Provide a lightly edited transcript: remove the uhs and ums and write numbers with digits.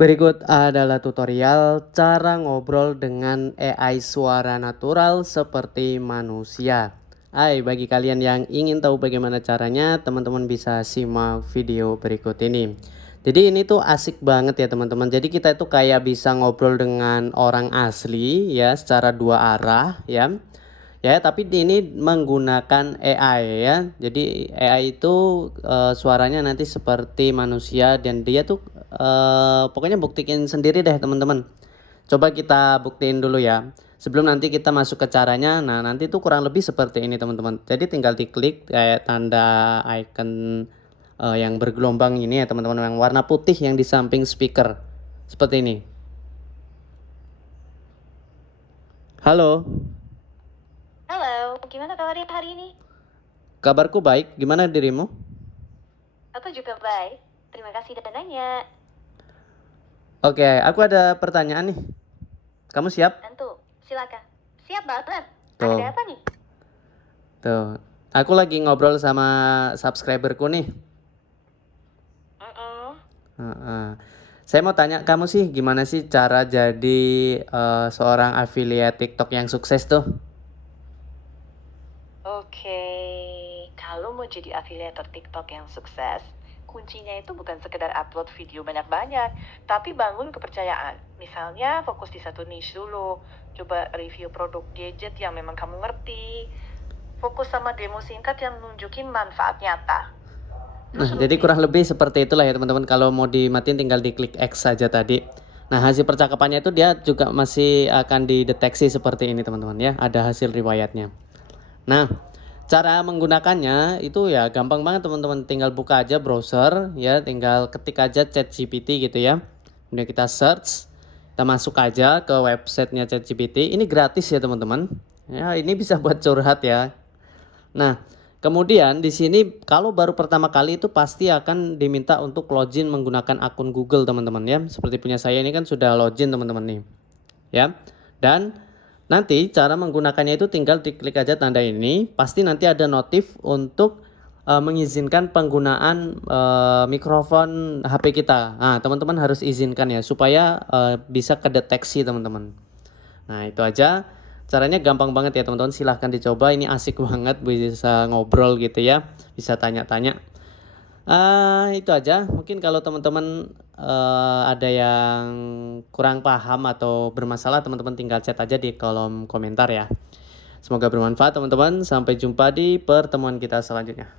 Berikut adalah tutorial cara ngobrol dengan AI suara natural seperti manusia. Hai, bagi kalian yang ingin tahu bagaimana caranya, teman-teman bisa simak video berikut ini. Jadi ini tuh asik banget ya teman-teman. Jadi kita itu kayak bisa ngobrol dengan orang asli ya secara dua arah ya. Ya, tapi ini menggunakan AI ya. Jadi AI itu suaranya nanti seperti manusia dan dia tuh pokoknya buktiin sendiri deh teman-teman. Coba kita buktiin dulu ya. Sebelum nanti kita masuk ke caranya, nah nanti tuh kurang lebih seperti ini teman-teman. Jadi tinggal diklik kayak tanda icon yang bergelombang ini ya teman-teman, yang warna putih yang di samping speaker. Seperti ini. Halo. Halo, gimana kabarnya hari ini? Kabarku baik, gimana dirimu? Aku juga baik. Terima kasih dan nanya. Oke, aku ada pertanyaan nih. Kamu siap? Tentu, silakan. Siap banget. Tuh. Ada apa nih? Tuh, aku lagi ngobrol sama subscriberku nih. Heeh. Saya mau tanya kamu sih, gimana sih cara jadi seorang affiliate TikTok yang sukses tuh? Oke, kalau mau jadi afiliator TikTok yang sukses, kuncinya itu bukan sekedar upload video banyak-banyak, tapi bangun kepercayaan. Misalnya fokus di satu niche dulu, coba review produk gadget yang memang kamu ngerti, fokus sama demo singkat yang nunjukin manfaat nyata. Nah, jadi kurang lebih seperti itulah ya teman-teman. Kalau mau dimatiin tinggal diklik X saja tadi. Nah, hasil percakapannya itu dia juga masih akan dideteksi seperti ini teman-teman ya. Ada hasil riwayatnya. Nah, cara menggunakannya itu ya gampang banget teman-teman. Tinggal buka aja browser ya, tinggal ketik aja ChatGPT gitu ya. Kemudian kita search, kita masuk aja ke websitenya ChatGPT. Ini gratis ya teman-teman. Ya, ini bisa buat curhat ya. Nah, kemudian di sini kalau baru pertama kali itu pasti akan diminta untuk login menggunakan akun Google teman-teman ya. Seperti punya saya ini kan sudah login teman-teman nih. Ya. Dan nanti cara menggunakannya itu tinggal diklik aja tanda ini, pasti nanti ada notif untuk mengizinkan penggunaan mikrofon HP kita. Nah, teman-teman harus izinkan ya supaya bisa kedeteksi teman-teman. Nah, itu aja. Caranya gampang banget ya teman-teman, silahkan dicoba, ini asik banget, bisa ngobrol gitu ya, bisa tanya-tanya. Itu aja, mungkin kalau teman-teman ada yang kurang paham atau bermasalah, teman-teman tinggal chat aja di kolom komentar ya. Semoga bermanfaat teman-teman, sampai jumpa di pertemuan kita selanjutnya.